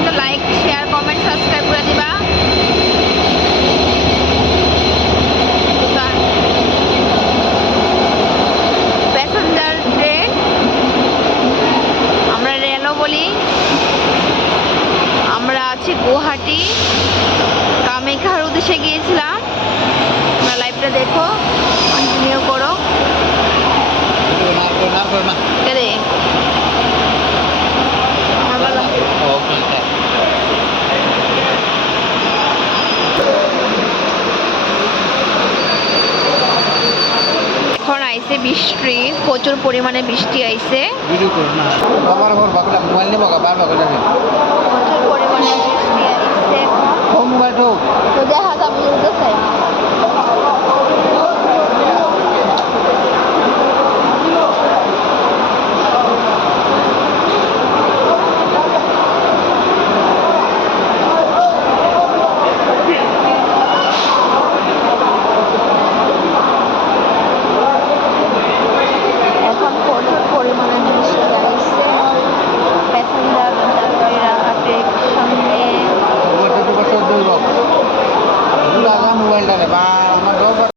কিন্তু like share comment subscribe করে দিবা। প্যাসেঞ্জার ট্রেন, আমরা রেলও বলি। আমরা আছি গুয়াহাটি, কামাখ্যার উদ্দেশ্যে গিয়েছিলাম। তোমরা লাইভটা দেখো, কন্টিনিউ করো। কে এখন আইছে বৃষ্টি, প্রচুর পরিমাণে বৃষ্টি আইছে। প্রচুর পরিমাণে বৃষ্টি আইছে। তো দেখা যাবে